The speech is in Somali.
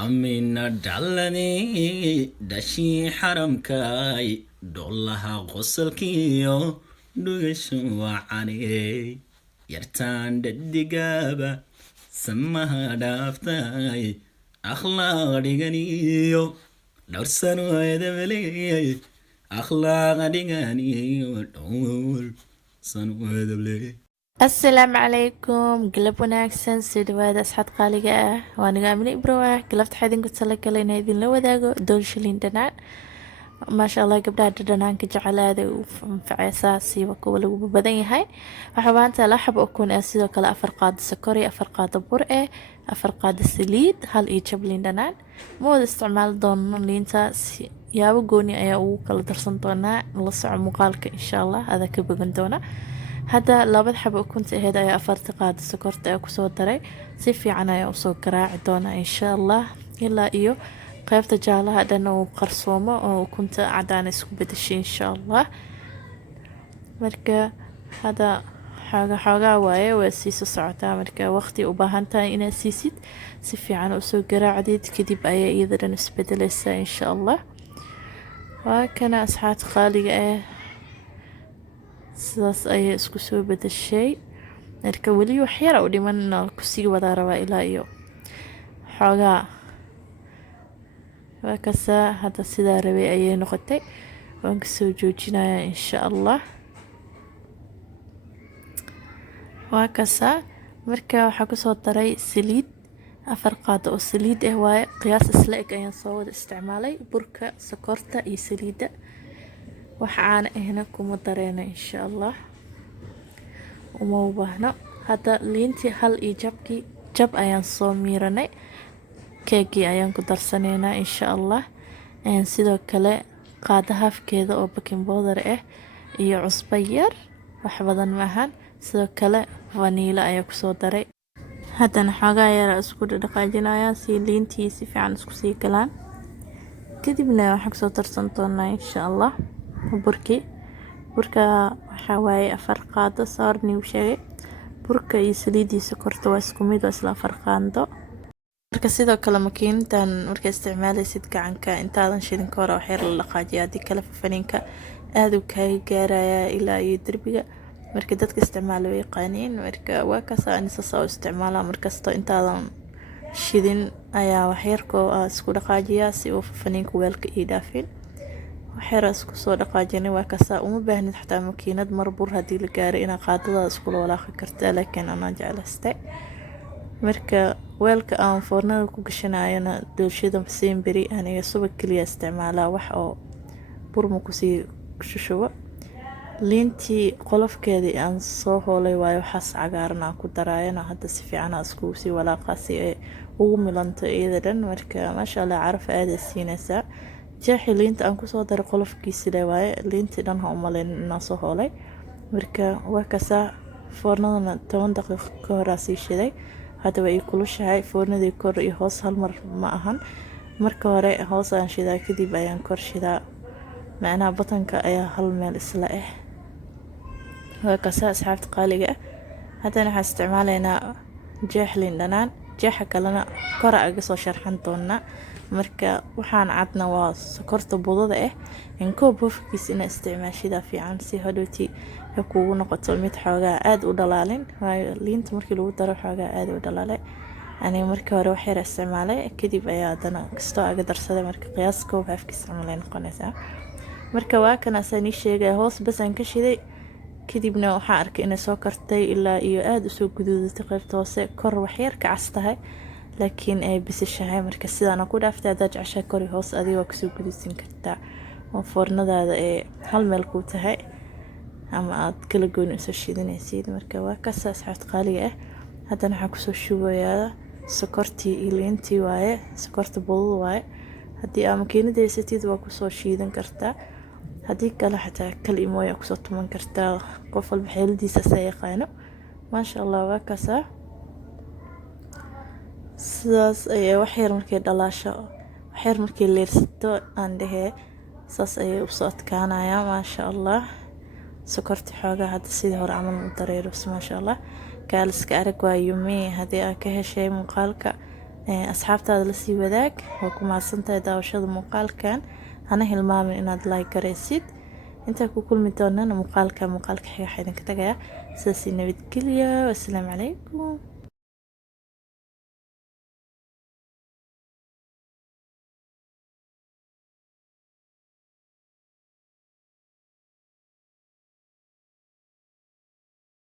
عمنا دلني دشي حرمكاي دولها غسلكيو دوغشو وعني يرتان ددقابة سمها دافتاي أخلاق ديغانيو دورسانو هيدبلي أخلاق ديغانيو دور سانو هيدبلي السلام عليكم قلب wanaagsan soo dhawaada asxaad qaaliga ah waa niga amni ibro ah galabta xidin ku talagalay inay idin la wadaago doolshilin dhanaan maasha Allah gabdhaha dhanaanka jecelaada u anfacaysaa siiba kuwa lagu badan yahay waxa maanta la xabo kun ah sidoo kale 4 qaado sokor iyo 4 qaado bur 4 qaado saliid hal iyo jablin dhanaan mood isticmaal doono liinta yaabo gooni ayaa ugu kala darsan doonaa la soco muuqaalka insha Allah ada ka bogan doona هذا لابد حب كنت هذا يا أفرتقاد سكرت أكسو دري سيفي عنا يا أصو قراع دونا إن شاء الله إلا إيو قيبت جالها دانو قرصومة وكنت عداني سكبت الشي إن شاء الله مركا هذا حاجة واي وسيسو سعوتا مركا وقتي وباهنتا إنا سيسيت سيفي عنا أصو قراع عديد كديب أي إذا نسبت لسا إن شاء الله وكان أسحات خالي sidaas ayay isku soo bedeshay marka wali wax yar oo dhiman ku sii wada raba ilaa iyo xoogaa wakasa hada sida rabay ayay noqotay waan ka soo joojinayaa insha Allah wakasa marka waxa ku soo daray saliid 4 qaado oo saliid ah waay qiyaas isla eg ayaan soo wada isticmaalay burka sokorta iyo saliida waxaan ahna kuma dareena insha Allah uma baahna hada liintii hal iyo jab ayaan soo miiranay keegi ayaan ku darsaneynaa insha Allah sidoo kale qaada hafkeeda oo baking powder ah iyo cusbo yar wax badan maahan sidoo kale vanilla ayaa ku soo daray hadana xoogaa yar isku dhaqaajinayaa si liintii si fiican isku sii galaan kadibna waxaan soo darsan doonaa insha Allah burka waxa waaye 4 qaado saarni u sheegay burka iyo saliidiisa korta waa isku mid waa isla 4 qaado marka sidoo kale makiintan marka isticmaalaysid gacanka intaadan shidin ka hor waxyar la dhaqaajiyaa hadii kale faniinka aad u kaaga gaaraya ilaa iyo darbiga marka dadka isticmaalo way yaqaaniin marka waa ka saanisa soo isticmaala markasta intaadan shidin ayaa waxyar ko isku dhaqaajiyaa si uu faniinku weelka ii dhaafin waxyar isku soo dhaqaajinay waa kasa uma baahnid xataa makiinad marbur hadii la gaaro ina qaadada isku walaaqi kartaa laakiin ana jeclaystay marka weelka aan foornada ku gashanayna doolshada semberi aniga subag kaliya isticmaalaa wax oo burma ku sii shushubo liintii qolofkeedii aan soo hoolay waayo waxaas cagaarna ku daraayana hadda si fiican isku sii walaaqasi ee ugu milanto iyada dhan marka maasha Allah caraf aad siinaysa jeexi liinta aan ku soo daray qolofkiisa leeyahay liintii dhan ha u maleyn inaan soo hoolay marka waa kasa foornadana 10 daqiiqo ka hor aan shiday hada way kulushahay foornadii kor iyo hoos hal mar ma ahan marka hore hoos aan shidaa kadib ayaan kor shidaa macnaha batanka ayaa hal meel isla waa kasa asxaabta qaaliga hadana waxaan isticmaalaynaa jeexlin dhanaan jeexa kalena kor aga soo sharxan doonaa marka waxaan cadna waa sokorta budada in koob bufkiis ina isticmaashida fiican si hadhooti kuugu noqoto mid xoogaa aad u dhalaalin waayo liinta markii lagu daro xoogaa aad u dhalaalay ani markii hore wax yar isticmaalay kadib ayaa dana kasto aga darsaday marka qiyaas koob hafkiis camal noqonaysa marka waa kana sani sheegay hoos bas aan ka shiday kadibna waxa arkay inay soo kartay ilaa iyo aad u soo guduudatay qaybta hoose kor wax yar ka castahay laakiin ay bisashahay marka sidaan ku dhaaftay dad cashay kori hoos adiga ku soo guduusin kartaa oo foornadaada ee hal meel ku tahay ama aad kala goyn soo shidanaysid marka waa ka saasxad qaaliga hadana waxa ku soo shubayaa sokortii iyo liintii waaye sokorta budada waaye hadii aad makiinadaysatid waa ku soo shiidan kartaa hadii kale xataa kalimooyin ku soo tuman kartaa qof walba xeeladiisa say yaqaano maasha Allah waa ka sidaas ay wax yar markay dhalaasho wax yar markay leersato aan dhahay saas ay u soo adkaanaya maasha Allah sokorti xoogaa hadda sidii hore camal u dareero maasha Allah kaaliska arag waa yumee hadii aad ka heshay muuqaalka asxaabtaada la sii wadaag. waa ku mahadsantahay daawashada muuqaalkan. hana hilmaamin inaad like garaysid. inta ku kulmi doonana muuqaalka xiga waxaan idinka tagayaa sidaas nabadgelyo. assalaamu calaykum.